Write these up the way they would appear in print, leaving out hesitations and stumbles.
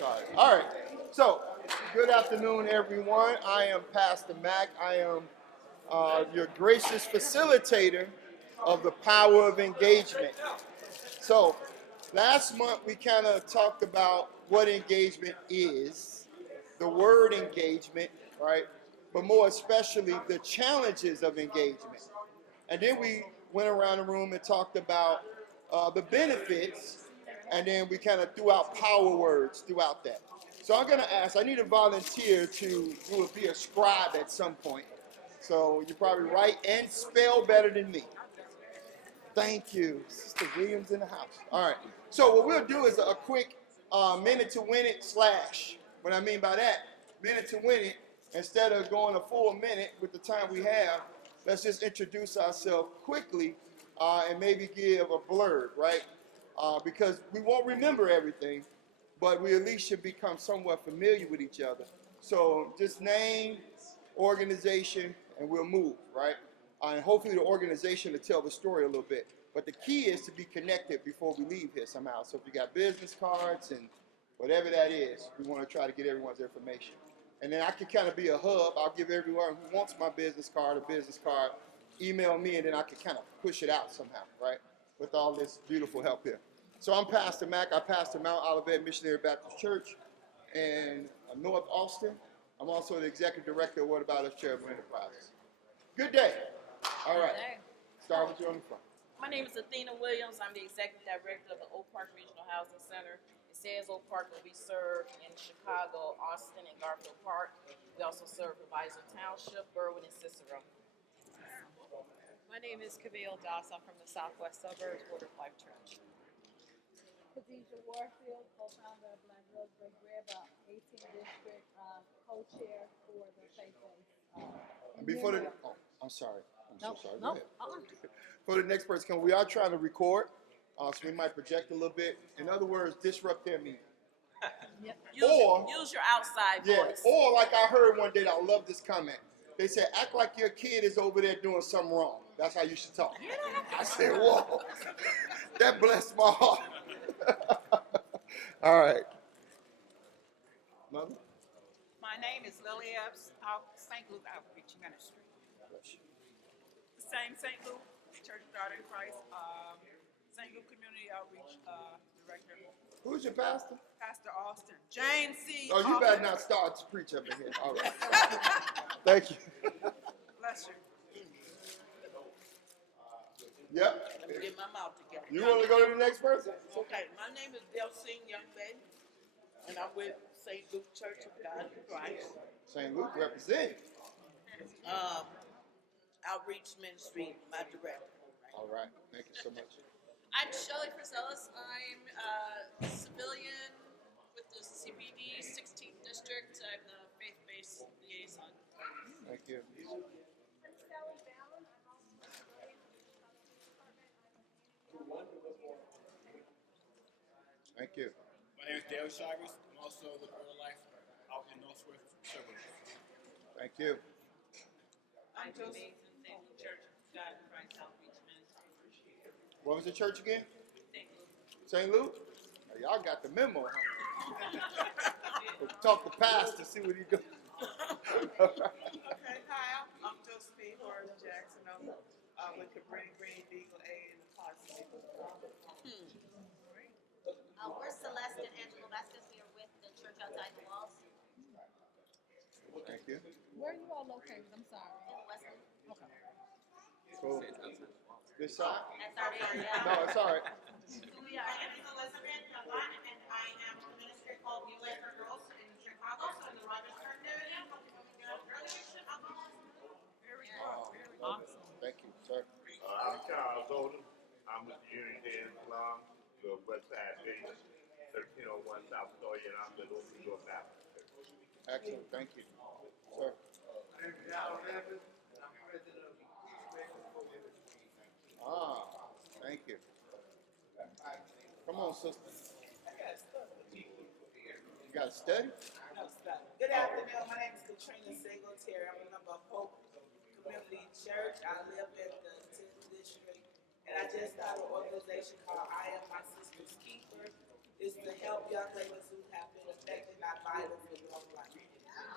started. All right. So, good afternoon, everyone. I am Pastor Mac. I am your gracious facilitator of the power of engagement. So, last month we kind of talked about what engagement is, the word engagement, right? But more especially the challenges of engagement. And then we went around the room and talked about the benefits, and then we kind of threw out power words throughout that. So I'm going to ask, I need a volunteer who will be a scribe at some point. So you probably write and spell better than me. Thank you. Sister Williams in the house. All right. So what we'll do is a quick minute to win it slash. What I mean by that, minute to win it, instead of going a full minute with the time we have, let's just introduce ourselves quickly and maybe give a blurb, right? Because we won't remember everything, but we at least should become somewhat familiar with each other. So just name, organization, and we'll move, right? And hopefully the organization will tell the story a little bit. But the key is to be connected before we leave here somehow. So if you got business cards and whatever that is, we want to try to get everyone's information. And then I can kind of be a hub. I'll give everyone who wants my business card a business card, email me, and then I can kind of push it out somehow, right? With all this beautiful help here. So I'm Pastor Mac. I pastor Mount Olivet Missionary Baptist Church in North Austin. I'm also the executive director of What About Us Charitable Enterprises. Good day. All right. Start with you on the front. My name is Athena Williams. I'm the executive director of the Oak Park Regional Housing Center. It says Oak Park will be served in Chicago, Austin, and Garfield Park. We also serve Proviso Township, Berwyn, and Cicero. My name is Camille Doss. I'm from the southwest suburbs, Word of Life Church. Khadijah Warfield, co-founder of Black Rose Break Bread, 18th District, co-chair for the faith-based. Before the, I'm sorry. I'm so sorry. Go ahead. Uh-uh. For the next person, we are trying to record, so we might project a little bit. In other words, disrupt their meeting. Use your outside voice. Or like I heard one day, I love this comment. They said, act like your kid is over there doing something wrong. That's how you should talk. I said, whoa. That blessed my heart. All right. Mother? My name is Lily Epps, St. Luke Outreach Ministry. Same St. Luke Church of God in Christ, St. Luke Community Outreach Director. Who's your pastor? Pastor Austin. James C. Oh, you better not start to preach up in here. All right. Thank you. Bless you. Yep. Let me get my mouth together. You want to go to the next person? Okay, my name is Delcine Young Bay, and I'm with St. Luke Church of God in Christ. St. Luke represent. Outreach Ministry, my director. All right. Thank you so much. I'm Shelley Friselis. I'm a civilian with the CBD 16th District. I'm the faith-based liaison. Thank you. Thank you. My name is Dale Chavez. I'm also with Real Life out in Northwest Suburbs. Thank you. I'm Josie from St. Luke Church of God in Christ Outreach Ministry. What was the church again? St. Luke. St. Luke? Oh, y'all got the memo, huh? We'll talk to pastor, see what he doing. Okay, hi, I'm Josephine Horace Jackson. I'm with Cabrini Green Eagle A in the Closet. We're Celeste and Angela Vasquez. We are with the Church Outside the Walls Thank you. Where are you all located? I'm sorry. in Westland. Okay. Cool. This side? That's our area. No, it's all right. We are. My name is Elizabeth Devon, and I am a minister called New Life for Girls in Chicago, so in the Rogersburg area. Early alcoholism. Very good. Awesome. Thank you, sir. I'm Charles Odom. I'm with the Unity in Plum, the West Side Gate, 1301 South Story, and I'm the New York Baptist Church. Excellent. Thank you, sir. Thank you. Come on, sister. You got to study? Good afternoon. My name is Katrina Singletary. I'm a member of Hope Community Church. I live at the 10th District, and I just started an organization called I Am My Sister's Keeper. It's to help young ladies who have been affected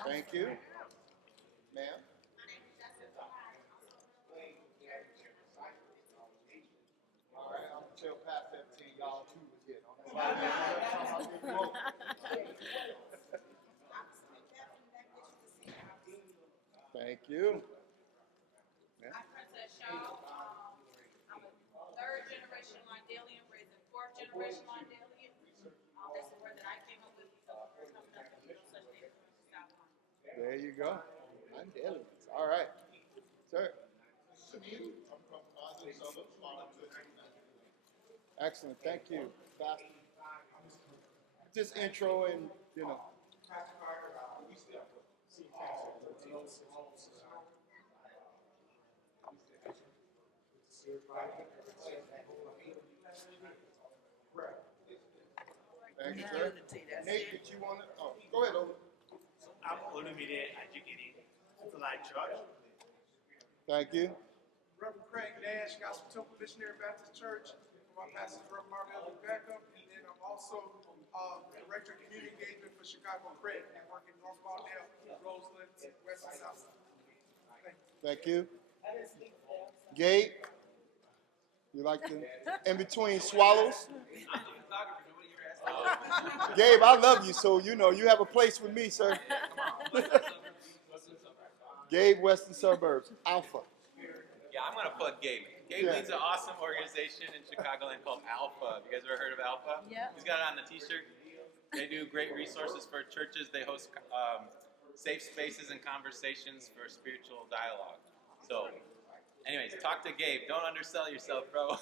Thank you. Ma'am? All right, I'm gonna tell Pat 15 y'all too was here. Thank you. I'm Princess Shaw. I'm a third generation Mondalian, raised a fourth generation Mondalian. That's the word that I came up with. So we're coming up with no such thing as South Line. There you go. I'm dealing. All right. Sir. Excellent. Thank you. Just intro and, you know. Thank you, sir. Nate, did you want to? Oh, go ahead, Over. I'm Olumide Ajikiri, Satellite Church. Thank you. Reverend Craig Nash, Gospel Temple Missionary Baptist Church. My pastor is Reverend Marvin L. Beckham, and then I'm also Director of Community Engagement for Chicago Credit. I work in North Lawndale, Roseland, West and South Side. Thank you. Gabe, you like the in between swallows? Gabe, I love you, so you know you have a place with me, sir. Gabe, Western Suburbs, Alpha. Yeah, I'm gonna plug Gabe. Gabe leads an awesome organization in Chicagoland called Alpha. Have you guys ever heard of Alpha? Yeah. He's got it on the T-shirt. They do great resources for churches. They host safe spaces and conversations for spiritual dialogue. So, anyways, talk to Gabe. Don't undersell yourself, bro.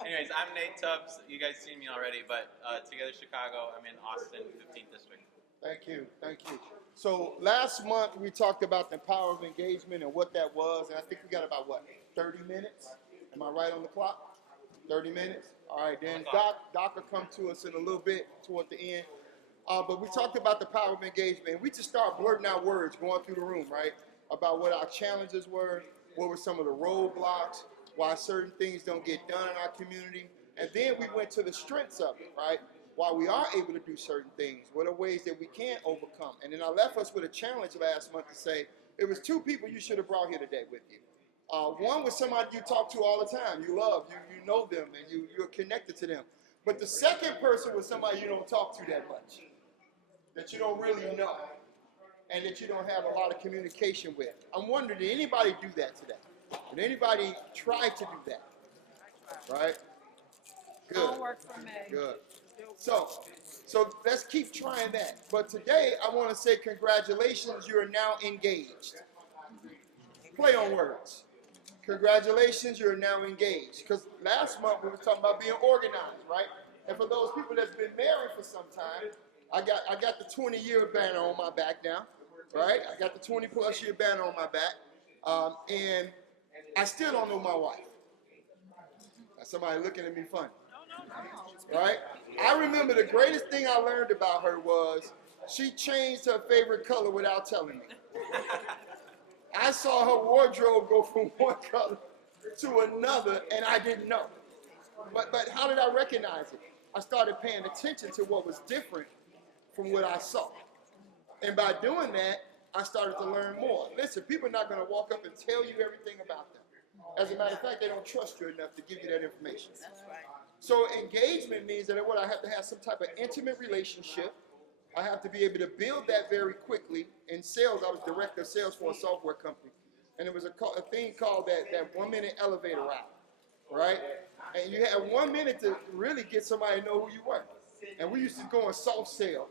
Anyways, I'm Nate Tubbs. You guys seen me already, but Together Chicago, I'm in Austin, 15th District. Thank you. Thank you. So last month we talked about the power of engagement and what that was, and I think we got about, what, 30 minutes? Am I right on the clock? 30 minutes? All right, then Doc will come to us in a little bit toward the end. But we talked about the power of engagement. We just started blurting out words going through the room, right, about what our challenges were, what were some of the roadblocks, why certain things don't get done in our community. And then we went to the strengths of it, right? Why we are able to do certain things, what are ways that we can overcome. And then I left us with a challenge last month to say, it was two people you should have brought here today with you. One was somebody you talk to all the time, you love, you know them, and you're connected to them. But the second person was somebody you don't talk to that much, that you don't really know, and that you don't have a lot of communication with. I'm wondering, did anybody do that today? Did anybody try to do that? Right? Good. All work for me. Good. So let's keep trying that. But today, I want to say congratulations, you are now engaged. Play on words. Congratulations, you're now engaged. Because last month we were talking about being organized, right? And for those people that's been married for some time, I got the 20-year banner on my back now, right? I got the 20-plus year banner on my back. And I still don't know my wife. That's somebody looking at me funny. Right? I remember the greatest thing I learned about her was she changed her favorite color without telling me. I saw her wardrobe go from one color to another, and I didn't know. But how did I recognize it? I started paying attention to what was different from what I saw. And by doing that, I started to learn more. Listen, people are not going to walk up and tell you everything about them. As a matter of fact, they don't trust you enough to give you that information. That's right. So engagement means that I have to have some type of intimate relationship. I have to be able to build that very quickly. In sales, I was director of sales for a software company. And there was a thing called that 1-minute elevator route, right? And you had 1 minute to really get somebody to know who you were. And we used to go and soft sell.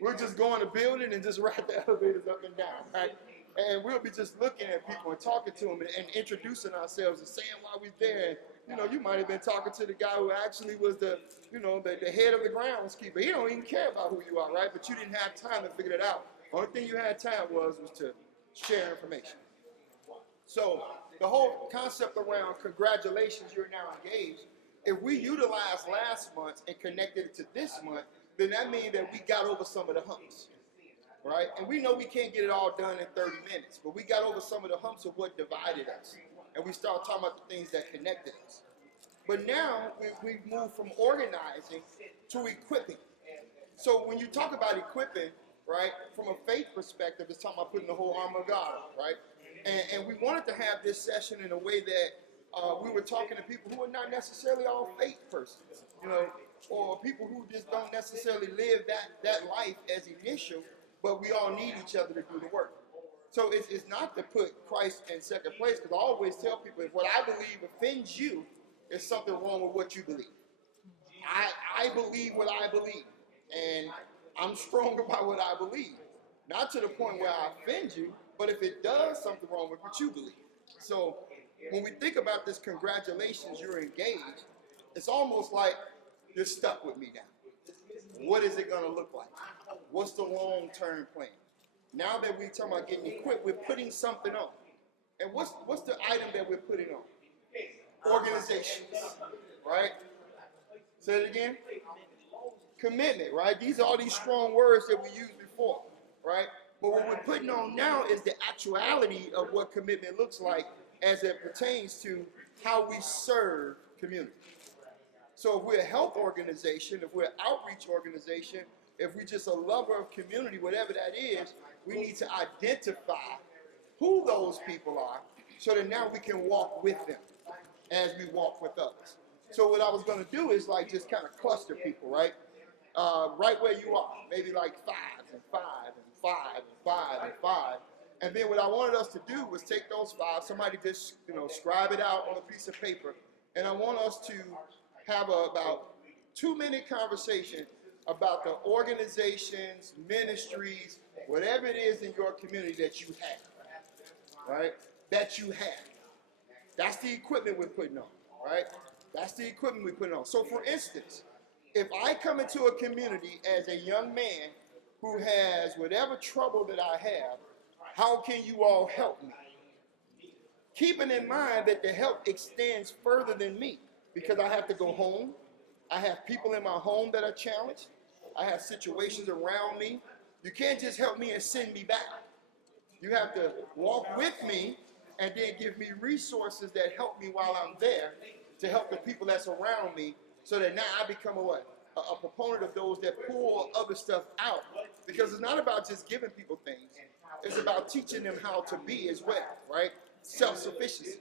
We'll just go in the building and just ride the elevators up and down, right? And we'll be just looking at people and talking to them and introducing ourselves and saying why we're there. And, you might have been talking to the guy who actually was the head of the groundskeeper. He don't even care about who you are, right? But you didn't have time to figure that out. Only thing you had time was to share information. So the whole concept around congratulations, you're now engaged. If we utilized last month and connected it to this month, then that means that we got over some of the humps. Right? And we know we can't get it all done in 30 minutes, but we got over some of the humps of what divided us. And we started talking about the things that connected us. But now we've moved from organizing to equipping. So when you talk about equipping, right? From a faith perspective, it's talking about putting the whole armor of God on, right? And we wanted to have this session in a way that we were talking to people who are not necessarily all faith persons, you know, or people who just don't necessarily live that life as initial, but we all need each other to do the work. So it's not to put Christ in second place, because I always tell people, if what I believe offends you, there's something wrong with what you believe. I believe what I believe, and I'm strong about what I believe. Not to the point where I offend you, but if it does something wrong with what you believe. So when we think about this, congratulations, you're engaged, it's almost like you're stuck with me now. What is it going to look like? What's the long-term plan? Now that we're talking about getting equipped, we're putting something on. And what's the item that we're putting on? Organizations, right? Say it again. Commitment, right? These are all these strong words that we used before, right? But what we're putting on now is the actuality of what commitment looks like as it pertains to how we serve community. So if we're a health organization, if we're an outreach organization, if we're just a lover of community, whatever that is, we need to identify who those people are so that now we can walk with them as we walk with others. So what I was going to do is like just kind of cluster people, right? Right where you are, maybe like 5 and 5 and 5 and 5 and 5. And then what I wanted us to do was take those 5, somebody just, scribe it out on a piece of paper, and I want us to have about 2-minute conversation about the organizations, ministries, whatever it is in your community that you have, right? That you have. That's the equipment we're putting on, right? That's the equipment we're putting on. So for instance, if I come into a community as a young man who has whatever trouble that I have, how can you all help me? Keeping in mind that the help extends further than me, because I have to go home. I have people in my home that are challenged. I have situations around me. You can't just help me and send me back. You have to walk with me and then give me resources that help me while I'm there to help the people that's around me, so that now I become a proponent of those that pull other stuff out. Because it's not about just giving people things. It's about teaching them how to be as well, right? Self-sufficiency.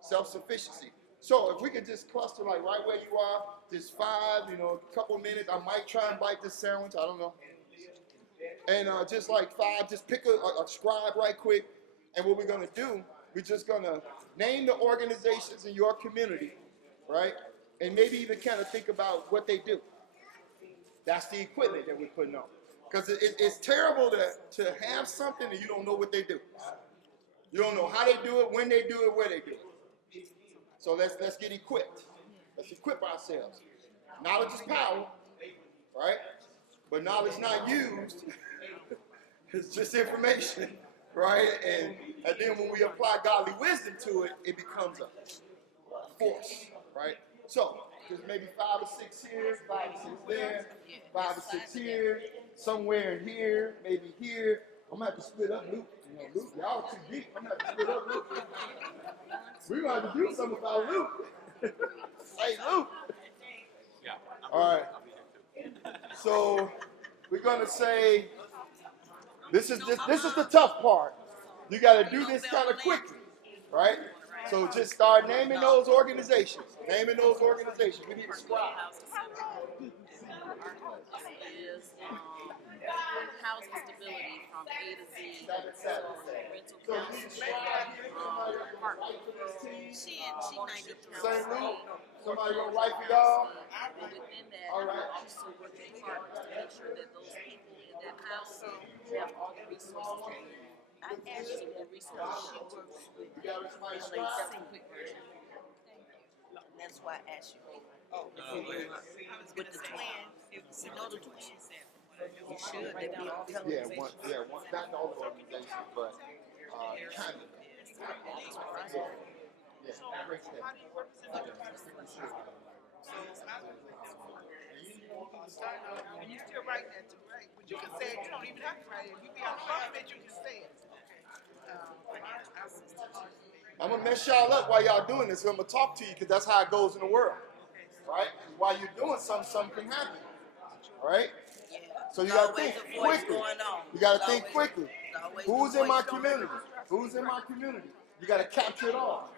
Self-sufficiency. So if we could just cluster like right where you are, just 5, a couple minutes. I might try and bite this sandwich, I don't know. And just like 5, just pick a scribe right quick. And what we're going to do, we're just going to name the organizations in your community, right? And maybe even kind of think about what they do. That's the equipment that we're putting on. Because it's terrible to have something and you don't know what they do. You don't know how they do it, when they do it, where they do it. So let's get equipped. Let's equip ourselves. Knowledge is power, right? But knowledge not used, it's just information, right? And then when we apply godly wisdom to it, it becomes a force, right? So there's maybe 5 or 6 here, 5 or 6 there, 5 or 6 here, somewhere in here, maybe here. I'm gonna have to split up, Luke. Luke, y'all too deep. I'm gonna have to split up, Luke. We're gonna have to do something about Luke. Hey, Luke. Yeah. All right. So we're gonna say this is the tough part. You got to do this kind of quickly, right? So just start naming those organizations. Naming those organizations. We need a scribe. Is housing stability from A to Z. So rental counseling, apartment growth, St. Luke. Somebody gonna write for y'all? and within that, All right. we're also working hard to make sure that those people in that housing have all the resources they need. I asked you the resources she works with. That's a quick version. That's why I asked you. With the twin, if you know the twin center. You should. They be all Yeah, one. Not all the organizations, but kind of. Yeah, great step. And you still writing that too, right? But you can say it, you don't even have to write it. You be on top of it, you can say it. I'm gonna mess y'all up while y'all doing this. I'm gonna talk to you because that's how it goes in the world, right? While you're doing something can happen, right? So you There's gotta think always a voice quickly. going on. You gotta There's think always- quickly. there's always Who's a in my voice going community? on. Who's in my community? You gotta capture it all.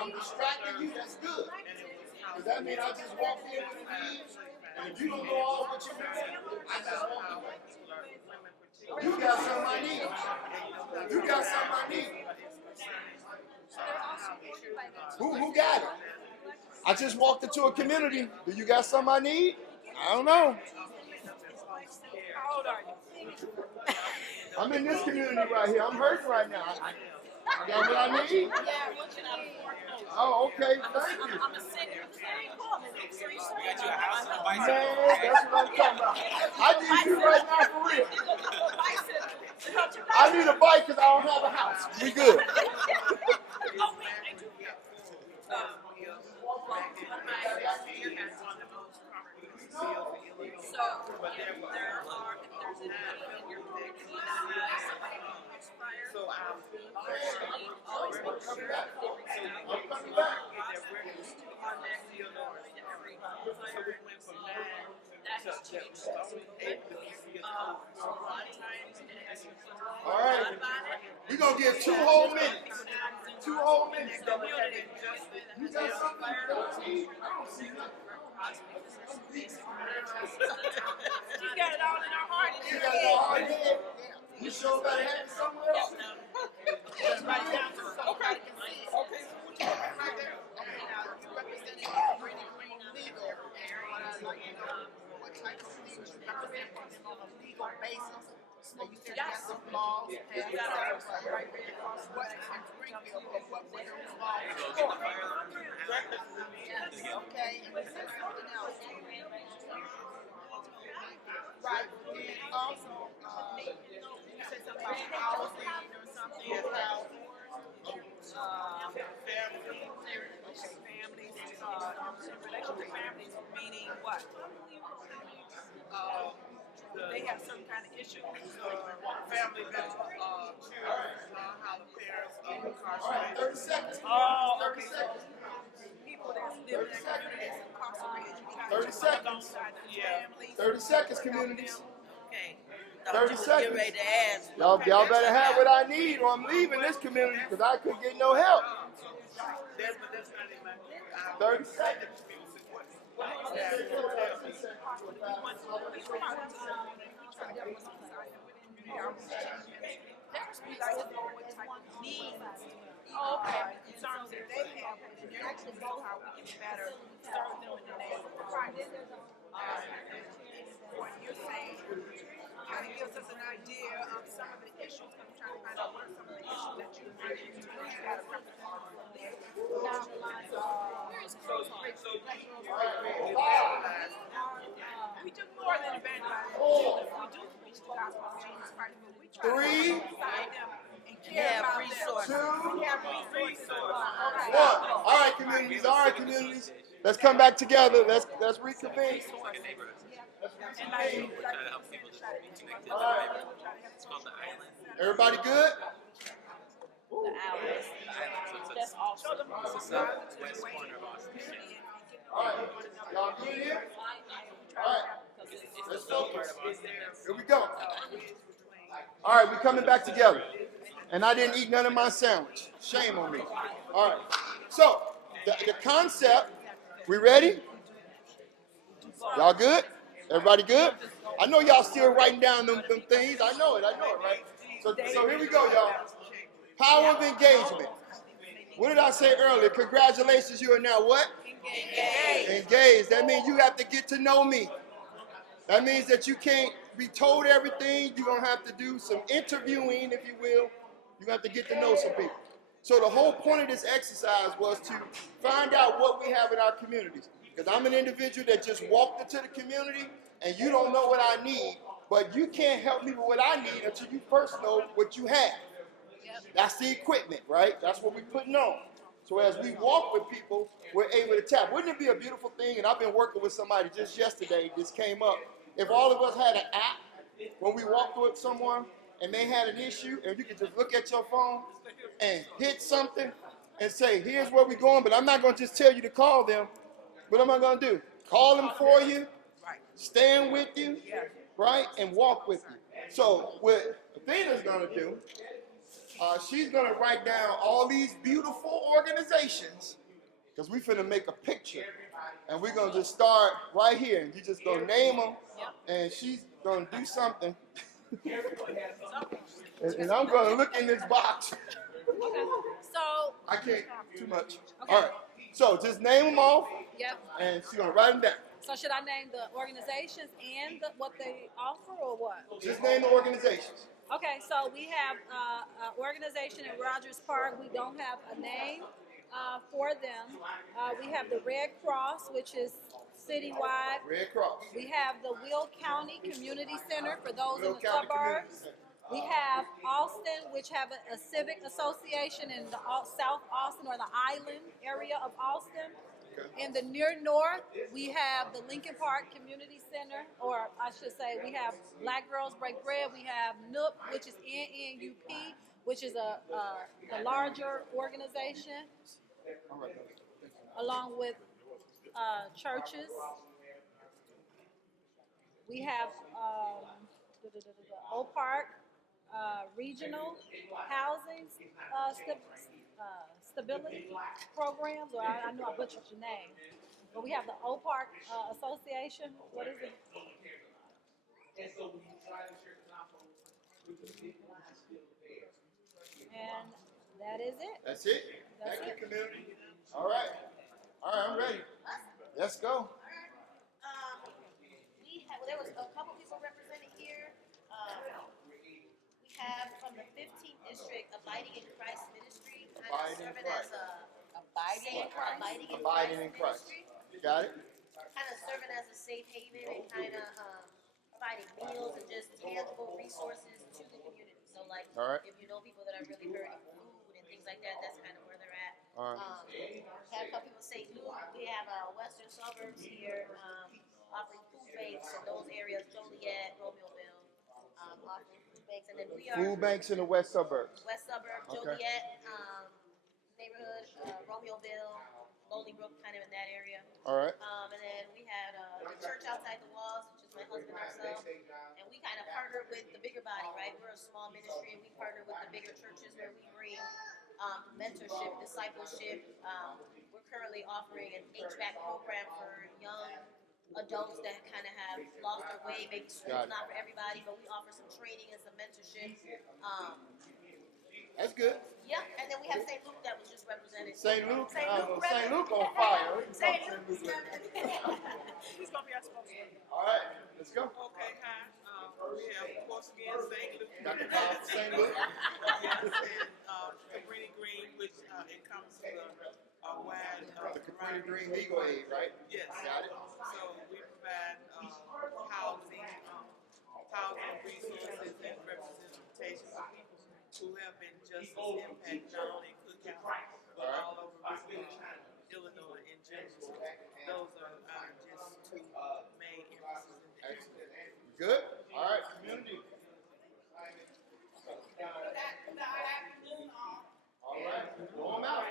I'm distracting you, that's good. Because that means I just walked in with a need, and if you don't know all what you need, I just walked away. You got something I need. You got something I need. Who got it? I just walked into a community. Do you got something I need? I don't know. How old are you? I'm in this community right here. I'm hurting right now. I got what I need? Yeah, what you need? Oh, okay. Thank you. I'm a single. So you We got you a house and a Man, bicycle. that's what I'm talking about. I need you right now for real. I need a bike because I don't have a house. We good. So there are, if there's anybody in your community that somebody who's fire, always make sure that they reach out. I'm coming back. That has changed. A lot of times it has All right. We're going to get 2 whole minutes. 2 whole minutes. You got something I don't need? I don't see nothing. You got it all in our heart. You got it all in here. You sure better have it somewhere else. Okay, and this is something else. Right, and also, you said something about housing or something about families, relation to families, meaning what? They have some kind of issue. Family members, how the parents are incarcerated. 30 seconds. Oh, okay. People that live in that community is incarcerated. You try to 30 seconds. alongside the families. 30 seconds, communities. Okay. 30 seconds. Get ready to ask. Y'all better have what I need or I'm leaving this community because I couldn't get no help. 30 seconds. Oh, okay. Concerns that they have, and they actually know how we can better serve them in the neighborhood. What you're saying kind of gives us an idea of some of the issues, because I'm trying to find out what are some of the issues that you run into. You got a representative from there. We do more than evangelize. We do preach the gospel of Jesus Christ, but we try to Three. alongside them and care about them. 2, We have resources. 1. All right, communities. All right, communities. Let's come back together. Let's reconvene. And like, Trying to help people just be connected to the neighborhood. It's called the Island. Everybody good? The hours. So That's awesome. it's the southwest corner of Austin. All right. Y'all good here? All right. Let's focus. Here we go. All right, we're coming back together. And I didn't eat none of my sandwich. Shame on me. All right. So, the concept, we ready? Y'all good? Everybody good? I know y'all still writing down them things. I know it, right? So here we go, y'all. Power of engagement. What did I say earlier? Congratulations, you are now what? Engaged. That means you have to get to know me. That means that you can't be told everything. You're going to have to do some interviewing, if you will. You have to get to know some people. So the whole point of this exercise was to find out what we have in our communities. Because I'm an individual that just walked into the community and you don't know what I need, but you can't help me with what I need until you first know what you have. That's the equipment, right? That's what we're putting on. So as we walk with people, we're able to tap. Wouldn't it be a beautiful thing? And I've been working with somebody just yesterday, this came up. If all of us had an app, when we walked with someone and they had an issue, and you could just look at your phone and hit something and say, here's where we're going, but I'm not going to just tell you to call them. What am I going to do? Call them for you, stand with you, right, and walk with you. So what Athena's going to do, she's going to write down all these beautiful organizations, because we're finna make a picture. And we're going to just start right here. And you're just going to name them, and she's going to do something. and I'm going to look in this box. Okay. So I can't too much. Okay. All right. So just name them off. Yep. And she's going to write them down. So should I name the organizations and what they offer, or what? Just name the organizations. Okay, so we have an organization in Rogers Park. We don't have a name for them. We have the Red Cross, which is citywide. Red Cross. We have the Will County Community Center for those in Will the County suburbs. We have Austin, which have a civic association in the South Austin or the island area of Austin. In the near north, we have the Lincoln Park Community Center, or I should say we have Black Girls Break Bread. We have NUP, which is NNUP, which is a larger organization, along with churches. We have Oak Park Regional Housing Stability Programs, or I know I butchered your name, but we have the Oak Park Association. What is it? And that is it. That's it? That's Thank it. you, community. All right. All right, I'm ready. Let's go. There was a couple people represented here. We have from the 15th district, Abiding in Christ Ministry, kind of serving as Abiding in Christ. Got it? Kind of serving as a safe haven and kind of providing meals and just tangible resources to the community. So like, if you know people that are really hurting for food and things like that, that's kind of where they're at. We have a couple people say, we have Western Suburbs here offering food banks in those areas, Joliet, Romeoville, offering food banks, and then we are Food banks in the West Suburbs. West Suburb, Joliet, neighborhood, Romeoville, Lonely Brook, kind of in that area. All right. And then we had the church outside the walls, which is my husband ourselves, and we kind of partnered with the bigger body, right? We're a small ministry, and we partner with the bigger churches where we bring mentorship, discipleship. We're currently offering an HVAC program for young adults that kind of have lost their way. Maybe school's not for everybody, but we offer some training and some mentorship. That's good. Yeah, and then we have St. Luke that was just represented. St. Luke, St. St. Luke on fire. St. Luke. He's gonna be our spokesman. All right, let's go. Okay, hi. We have, of course, again, St. Luke. Dr. Bob, St. Luke. Yes, and Cabrini Green, which encompasses a wide The Capri Green Legal Aid, right? Yes. Got it. So we provide housing resources, and representation for people who have been just as impacted, not only in Cook County, but all over Illinois in general. Those are just two main emphases in the area. Good. All right, community. All right, blow them out.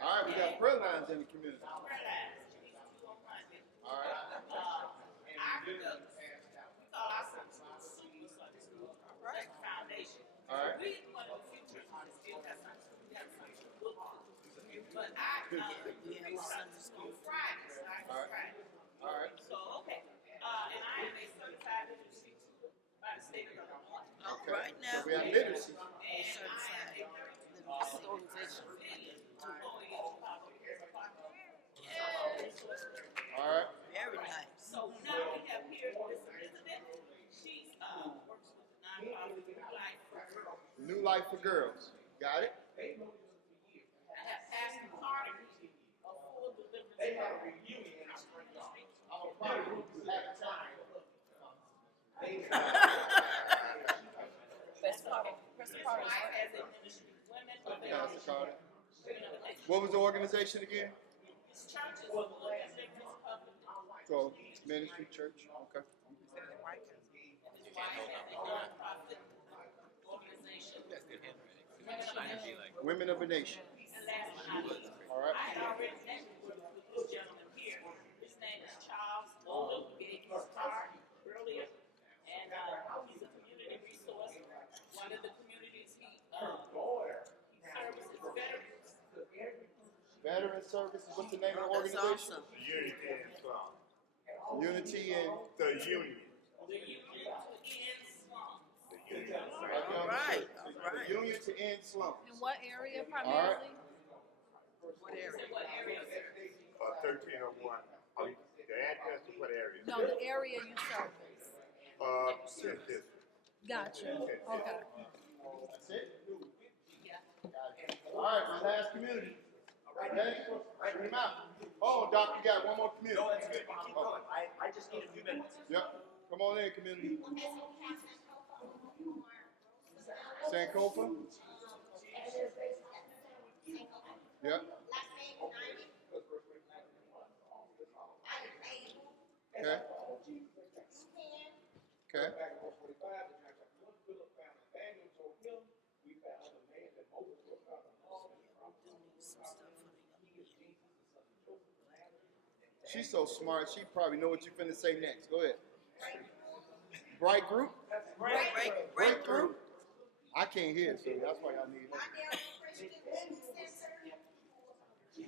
All right, we got prayer lines in the community. All right. All right. But we have Sunday school Fridays. All right. So, okay. And I am a certified literacy teacher by the state of Illinois. Okay. Right now, So we have literacy. certified organization. All right. Very nice. Life for Girls. Got it? I have Pastor Carter, a full deliverance union. Pastor Carter. What was the organization again? So, ministry, church. Okay. Women of a Nation. All right. I had already met with this gentleman here. His name is Charles Logan. We gave his card earlier, and he's a community resource. One of the communities he services veterans. Veteran Services. What's the name of the organization? The Unity and Islam. Unity and The Union. The union to end slums. The Union. All right. The Union to End Slums. In what area All right. primarily? What area? 1301. The address to what area? No, the area you service. Fifth district. Gotcha. Okay. That's it? All right, my last community. Ready? Bring him out. Oh, Doc, you got one more community. No, that's good. Keep going. I just need a few minutes. Yep. Come on in, community. Sankofa? Yep. Okay. Okay. She's so smart, she probably know what you finna say next. Go ahead. Bright group? Breakthrough. I can't hear, so that's why y'all need it.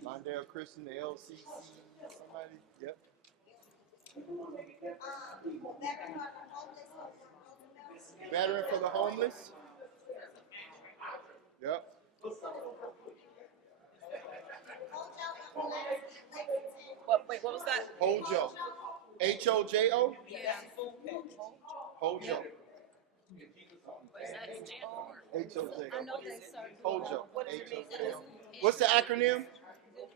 Mondale Christian, the LCC, somebody, yep. Veteran for the homeless. Yep. What was that? Hojo. H-O-J-O? Yeah. Hojo. H-O-J-O. I know they serve. Hojo. What does it mean? H-O-J-O. What's the acronym?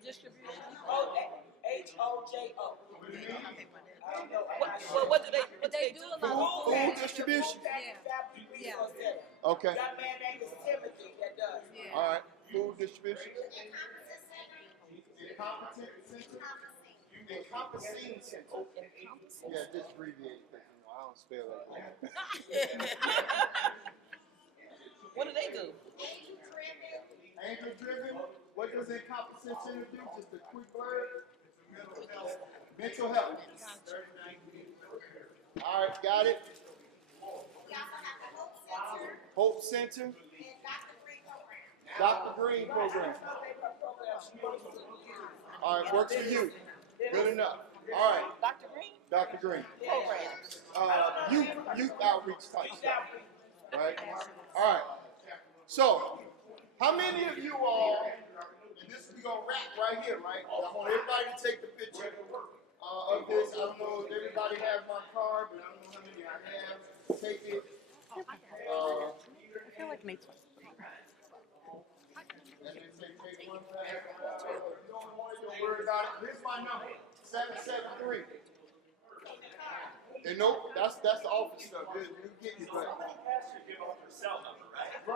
Distribution. H-O-J-O. What do they They do a lot of Food distribution. Yeah. Okay. That man name is Timothy that does. Yeah. All right. Food distribution. Incompetent center. Encompassing center. Yeah, just abbreviate because I don't spell that. What do they do? Anchor driven. What does Encompassing Center do? Just a quick word. Mental health. All right, got it. Hope Center. Dr. Green program. All right, works for you. Good enough. All right. Dr. Green? Dr. Green. Program. Youth outreach type stuff. Right? All right. So, how many of you all, and this we're going to wrap right here, right? I want everybody to take the picture of this. I don't know if everybody has my card, but I don't know how many I have. Take it. I feel like Nate's one. Don't worry about it. Here's my number, 773. And nope, that's the office stuff. You get your butt. Right, you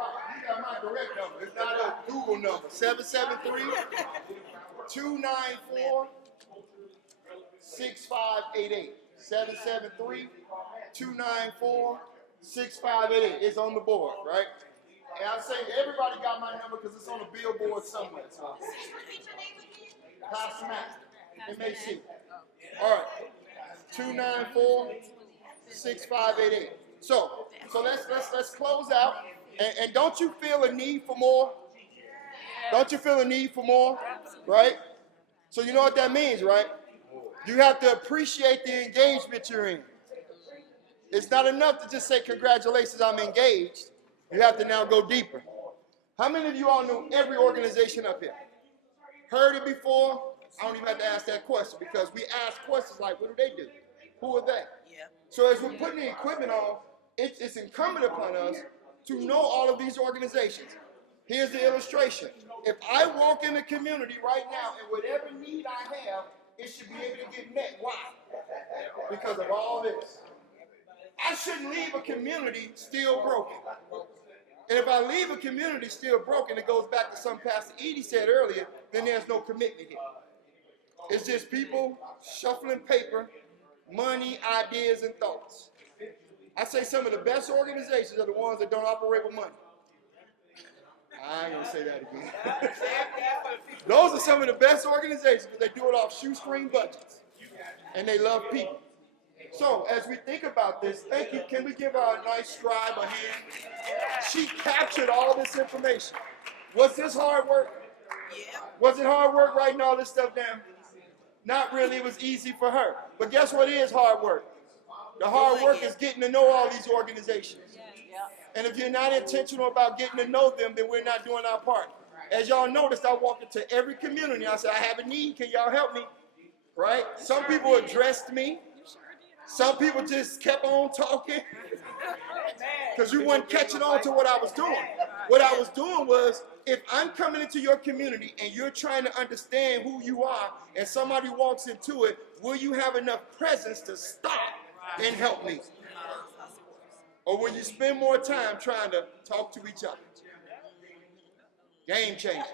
got my direct number. It's not a Google number. 773-294-6588. 773-294-6588. It's on the board, right? And I say everybody got my number because it's on a billboard somewhere. So. Pastor Matt, MAC. All right, 294-6588. So let's close out. And don't you feel a need for more? Don't you feel a need for more? Right? So you know what that means, right? You have to appreciate the engagement you're in. It's not enough to just say congratulations, I'm engaged. You have to now go deeper. How many of you all know every organization up here? Heard it before? I don't even have to ask that question because we ask questions like, what do they do? Who are they? Yeah. So as we're putting the equipment on, it's incumbent upon us to know all of these organizations. Here's the illustration. If I walk in the community right now and whatever need I have, it should be able to get met. Why? Because of all this. I shouldn't leave a community still broken. And if I leave a community still broken, it goes back to something Pastor Edie said earlier, then there's no commitment here. It's just people shuffling paper, money, ideas, and thoughts. I say some of the best organizations are the ones that don't operate with money. I ain't gonna say that again. Those are some of the best organizations because they do it off shoestring budgets. And they love people. So as we think about this, thank you. Can we give our nice scribe a hand? She captured all this information. Was this hard work? Was it hard work writing all this stuff down? Not really. It was easy for her. But guess what is hard work? The hard work is getting to know all these organizations. And if you're not intentional about getting to know them, then we're not doing our part. As y'all noticed, I walked into every community. I said, I have a need. Can y'all help me? Right? Some people addressed me. Some people just kept on talking because you weren't catching on to what I was doing. What I was doing was, if I'm coming into your community and you're trying to understand who you are and somebody walks into it, will you have enough presence to stop and help me? Or will you spend more time trying to talk to each other? Game changer.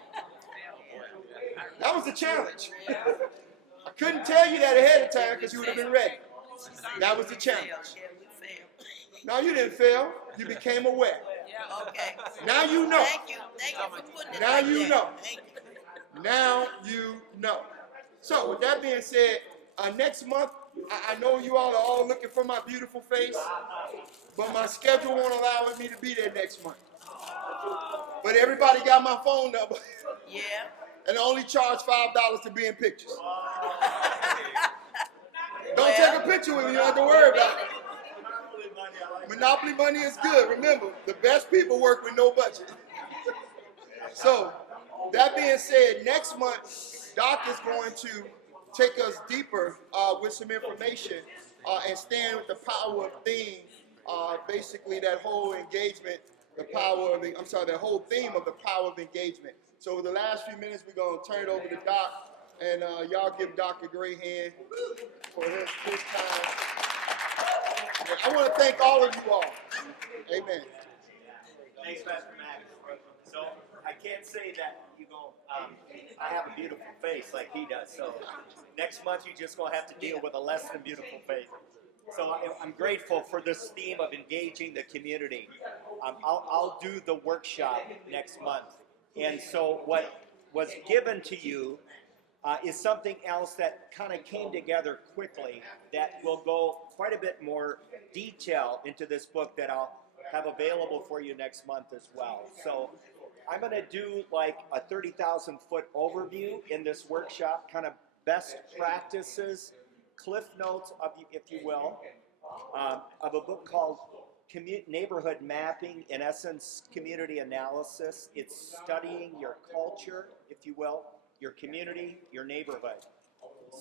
That was the challenge. I couldn't tell you that ahead of time because you would have been ready. That was the challenge. No, you didn't fail. You became aware. Okay. Now you know. Thank you for putting it Now like you that. know. Thank you. Now you know. So with that being said, next month, I know you all are all looking for my beautiful face, but my schedule won't allow me to be there next month. But everybody got my phone number. Yeah. And I only charge $5 to be in pictures. Don't take a picture with me, you don't have to worry about it. Monopoly money is good. Remember, the best people work with no budget. So, that being said, next month, Doc is going to take us deeper with some information and stand with the power of theme, basically that whole engagement, that whole theme of the power of engagement. So over the last few minutes, we're going to turn it over to Doc, and y'all give Doc a great hand for his time. And I want to thank all of you all. Amen. Thanks, Pastor Mac. So I can't say that I have a beautiful face like he does. So next month you're just gonna have to deal with a less than beautiful face. So I'm grateful for this theme of engaging the community. I'll do the workshop next month, and so what was given to you is something else that kind of came together quickly that will go quite a bit more detail into this book that I'll have available for you next month as well. So I'm going to do like a 30,000 foot overview in this workshop, kind of best practices, cliff notes, if you will, of a book called Neighborhood Mapping, in essence, community analysis. It's studying your culture, if you will, your community, your neighborhood.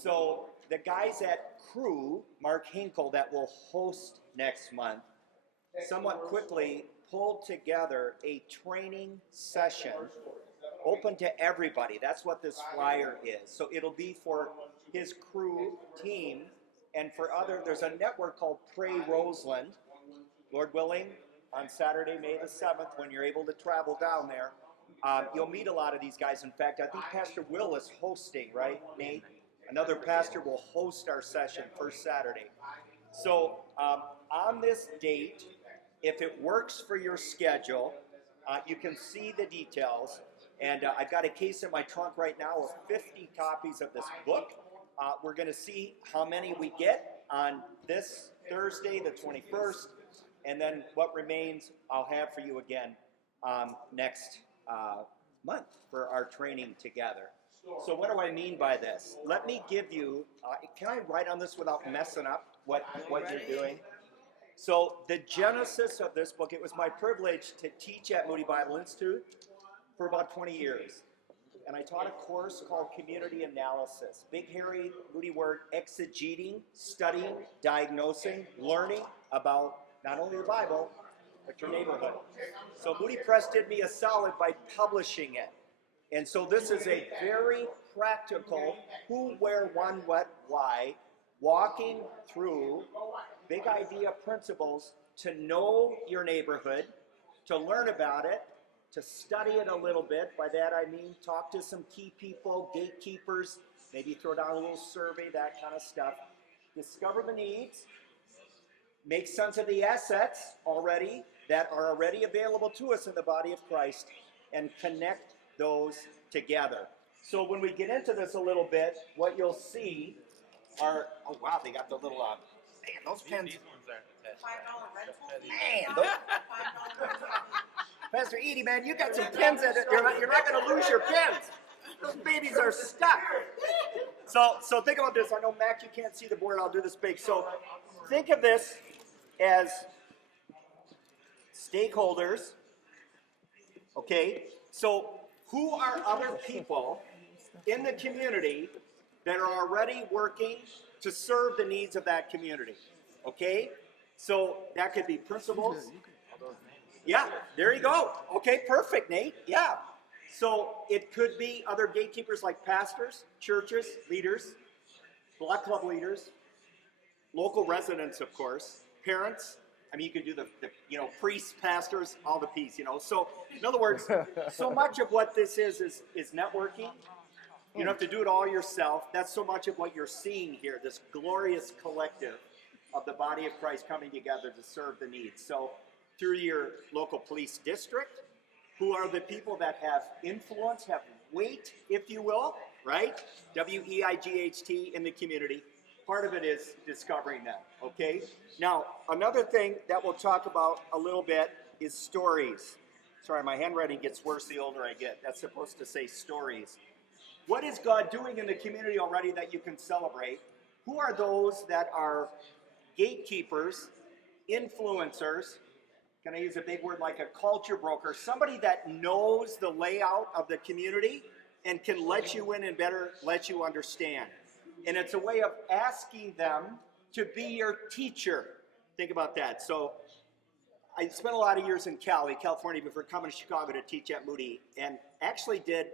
So the guys at Crew, Mark Hinkle, that will host next month, somewhat quickly pulled together a training session open to everybody. That's what this flyer is. So it'll be for his Crew team and for there's a network called Pray Roseland, Lord willing, on Saturday, May the 7th, when you're able to travel down there. You'll meet a lot of these guys. In fact, I think Pastor Will is hosting, right, Nate? Another pastor will host our session first Saturday. So on this date, if it works for your schedule, you can see the details. And I've got a case in my trunk right now of 50 copies of this book. We're going to see how many we get on this Thursday, the 21st. And then what remains, I'll have for you again next month for our training together. So what do I mean by this? Let me give you, can I write on this without messing up what you're doing? So the genesis of this book, it was my privilege to teach at Moody Bible Institute for about 20 years. And I taught a course called Community Analysis. Big, hairy, Moody word, exegeting, studying, diagnosing, learning about not only the Bible, at your neighborhood. So Moody Press did me a solid by publishing it. And so this is a very practical who, where, when, what, why, walking through big idea principles to know your neighborhood, to learn about it, to study it a little bit. By that I mean talk to some key people, gatekeepers, maybe throw down a little survey, that kind of stuff. Discover the needs, make sense of the assets already that are already available to us in the body of Christ, and connect those together. So when we get into this a little bit, what you'll see are, oh wow, they got the little, man, those pens. These ones are Man, those, Pastor Edie, man, you got some pens that you're not going to lose your pens. Those babies are stuck. So think about this. I know, Mac, you can't see the board. I'll do this big. So think of this as stakeholders. Okay? So who are other people in the community that are already working to serve the needs of that community? Okay? So that could be principals. Yeah, there you go. Okay, perfect, Nate. Yeah. So it could be other gatekeepers like pastors, churches, leaders, block club leaders, local residents, of course, parents. I mean, you could do the priests, pastors, all the P's, So, in other words, so much of what this is networking. You don't have to do it all yourself. That's so much of what you're seeing here, this glorious collective of the body of Christ coming together to serve the needs. So, through your local police district, who are the people that have influence, have weight, if you will, right? WEIGHT in the community. Part of it is discovering them, okay? Now, another thing that we'll talk about a little bit is stories. Sorry, my handwriting gets worse the older I get. That's supposed to say stories. What is God doing in the community already that you can celebrate? Who are those that are gatekeepers, influencers? Can I use a big word like a culture broker? Somebody that knows the layout of the community and can let you in and better let you understand. And it's a way of asking them to be your teacher. Think about that. So I spent a lot of years in California, before coming to Chicago to teach at Moody, and actually did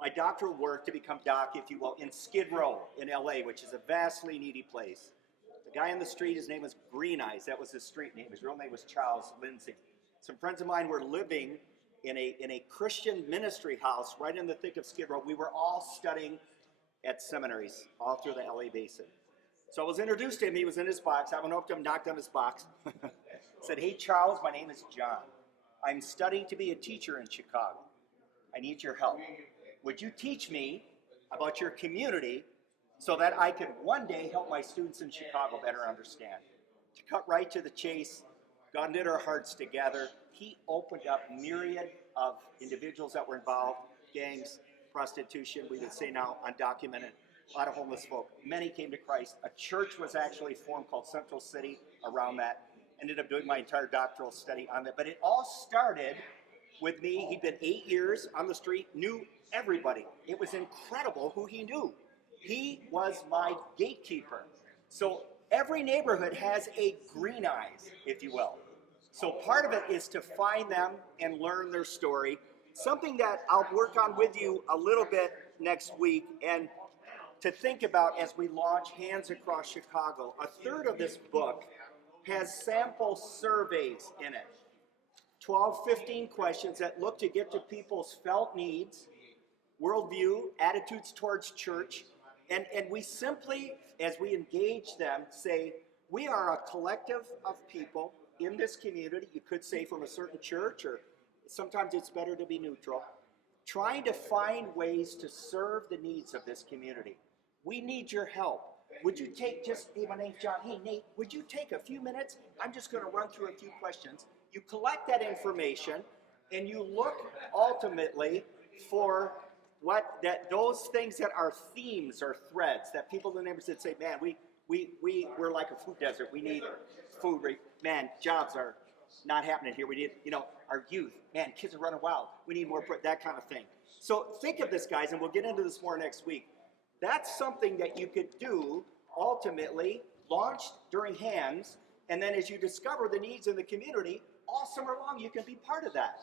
my doctoral work to become doc, if you will, in Skid Row in LA, which is a vastly needy place. The guy on the street, his name was Green Eyes. That was his street name. His real name was Charles Lindsay. Some friends of mine were living in a Christian ministry house right in the thick of Skid Row. We were all studying at seminaries all through the LA basin. So I was introduced to him. He was in his box. I went up to him, knocked on his box. Said, "Hey, Charles, my name is John. I'm studying to be a teacher in Chicago. I need your help. Would you teach me about your community so that I could one day help my students in Chicago better understand?" To cut right to the chase, God knit our hearts together. He opened up myriad of individuals that were involved, gangs, prostitution, we would say now undocumented, a lot of homeless folk. Many came to Christ. A church was actually formed called Central City around that. Ended up doing my entire doctoral study on that. But it all started with me. He'd been 8 years on the street, knew everybody. It was incredible who he knew. He was my gatekeeper. So every neighborhood has a Green Eyes, if you will. So part of it is to find them and learn their story. Something that I'll work on with you a little bit next week, and to think about as we launch Hands Across Chicago. A third of this book has sample surveys in it. 12, 15 questions that look to get to people's felt needs, worldview, attitudes towards church, and we simply, as we engage them, say, we are a collective of people in this community. You could say from a certain church, or sometimes it's better to be neutral, trying to find ways to serve the needs of this community. We need your help. Would you take hey, my name's John. Hey, Nate, would you take a few minutes? I'm just going to run through a few questions. You collect that information, and you look ultimately for those things that are themes or threads that people in the neighborhood say, man, we're like a food desert. We need food. Man, jobs are not happening here. We need, our youth. Man, kids are running wild. We need more, that kind of thing. So think of this, guys, and we'll get into this more next week. That's something that you could do, ultimately, launched during Hands, and then as you discover the needs in the community, all summer long, you can be part of that.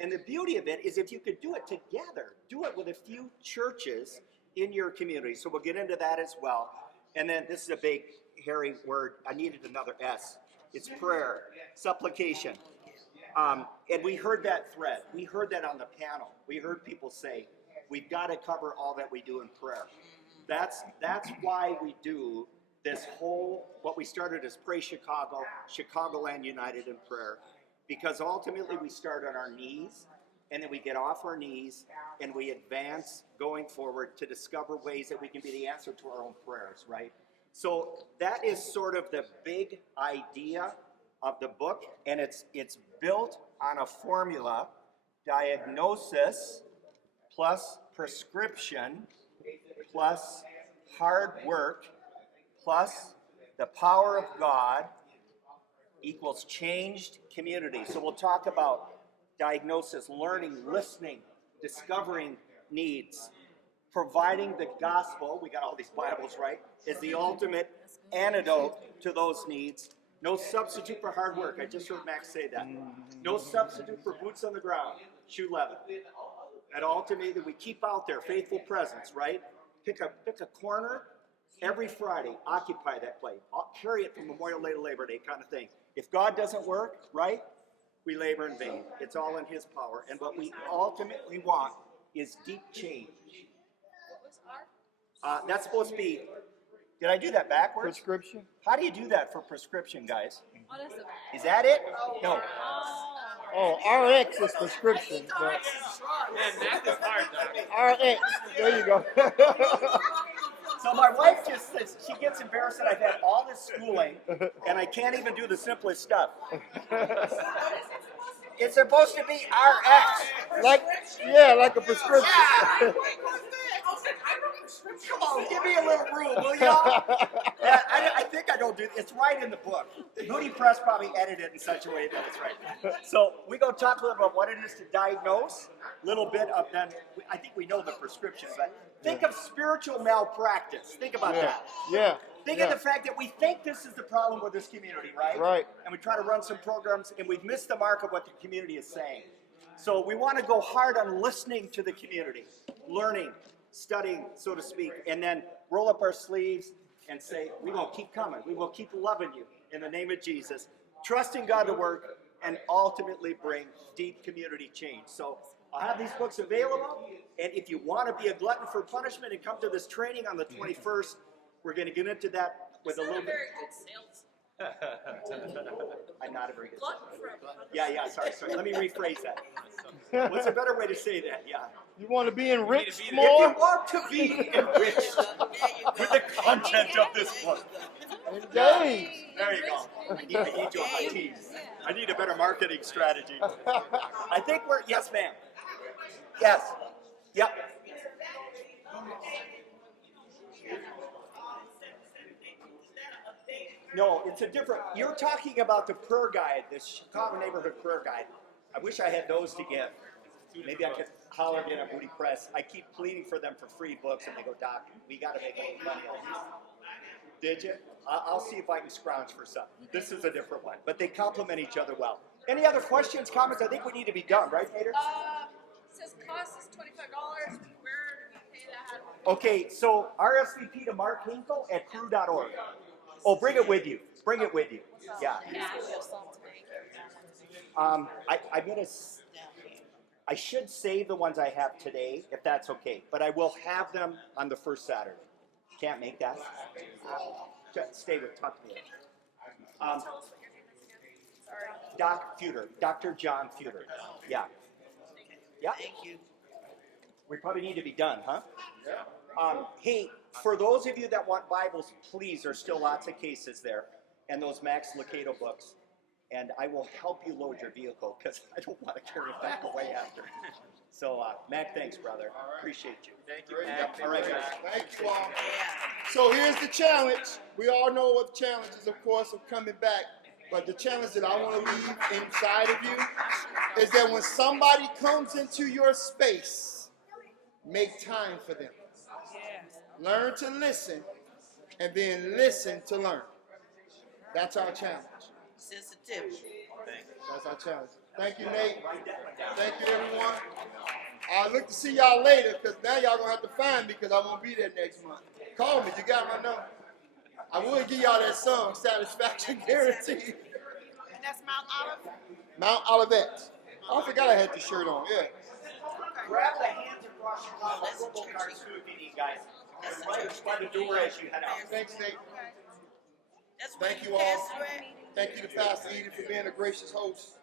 And the beauty of it is if you could do it together, do it with a few churches in your community. So we'll get into that as well. And then this is a big, hairy word. I needed another S. It's prayer, supplication. And we heard that thread. We heard that on the panel. We heard people say, we've got to cover all that we do in prayer. That's why we do this whole, what we started as Pray Chicago, Chicagoland United in Prayer. Because ultimately we start on our knees, and then we get off our knees, and we advance going forward to discover ways that we can be the answer to our own prayers, right? So that is sort of the big idea of the book, and it's built on a formula: diagnosis plus prescription plus hard work plus the power of God equals changed community. So we'll talk about diagnosis, learning, listening, discovering needs, providing the gospel, we got all these Bibles, right, is the ultimate antidote to those needs. No substitute for hard work. I just heard Max say that. No substitute for boots on the ground, shoe leather. And ultimately, we keep out there faithful presence, right? Pick a corner every Friday, occupy that place. I'll carry it from Memorial Day to Labor Day kind of thing. If God doesn't work, right, we labor in vain. It's all in his power. And what we ultimately want is deep change. That's supposed to be, did I do that backwards? Prescription? How do you do that for prescription, guys? Oh, that's a- Is that it? No. Oh, RX is prescription. But Man, math is hard, Doc. RX, there you go. So my wife just says, she gets embarrassed that I've had all this schooling and I can't even do the simplest stuff. It's supposed to be RX. like a prescription. Come on, give me a little room, will y'all? Yeah, I think I don't do it. It's right in the book. Moody Press probably edited it in such a way that it's right. So we're going to talk a little about what it is to diagnose, a little bit of then, I think we know the prescription, but think of spiritual malpractice. Think about that. Yeah. Think of the fact that we think this is the problem with this community, right? Right. And we try to run some programs, and we've missed the mark of what the community is saying. So we want to go hard on listening to the community, learning, studying, so to speak, and then roll up our sleeves and say, we will keep coming. We will keep loving you in the name of Jesus, trusting God to work, and ultimately bring deep community change. So I'll have these books available, and if you want to be a glutton for punishment and come to this training on the 21st, we're going to get into that with a little bit. I'm not a very good salesman. Yeah, sorry. Let me rephrase that. What's a better way to say that? Yeah. You want to be enriched If more? you want to be enriched with the content of this book. Engage. There you go. I need to high teas. I need a better marketing strategy. I think we're, yes ma'am. Yes. Yep. No, it's a different, you're talking about the prayer guide, the Chicago Neighborhood Prayer Guide. I wish I had those to give. Maybe I could holler again at Moody Press. I keep pleading for them for free books, and they go, Doc, we got to make a little money on these. Did you? I'll see if I can scrounge for some. This is a different one, but they complement each other well. Any other questions, comments? I think we need to be done, right, Mater? It says cost is $25. Where do we pay that? Okay, so RSVP to Mark Hinkle at crew.org. Oh, bring it with you. Bring it with you. Yeah. I should save the ones I have today, if that's okay. But I will have them on the first Saturday. Can't make that. Just stay with talk to me. Doc Feuder, Dr. John Feuder. Yeah. Yeah. Thank you. We probably need to be done, huh? Yeah. Hey, for those of you that want Bibles, please, there's still lots of cases there, and those Max Lucado books. And I will help you load your vehicle because I don't want to carry it back away after. So, Mac, thanks, brother. Appreciate you. Thank you, Mac. All right, guys. Thank you all. So here's the challenge. We all know what the challenge is, of course, of coming back. But the challenge that I want to leave inside of you is that when somebody comes into your space, make time for them. Learn to listen, and then listen to learn. That's our challenge. Sensitivity. That's our challenge. Thank you, Nate. Thank you, everyone. I look to see y'all later, because now y'all going to have to find me, because I won't be there next month. Call me. You got my number. I would give y'all that song, Satisfaction Guaranteed. And that's Mount Olive? Mount Olivet. Oh, I forgot I had the shirt on. Yeah. Grab the hands across your football cards too if you need, guys. Right by the door as you head out. Thanks, Nate. Thank you all. Thank you to Pastor Edie for being a gracious host.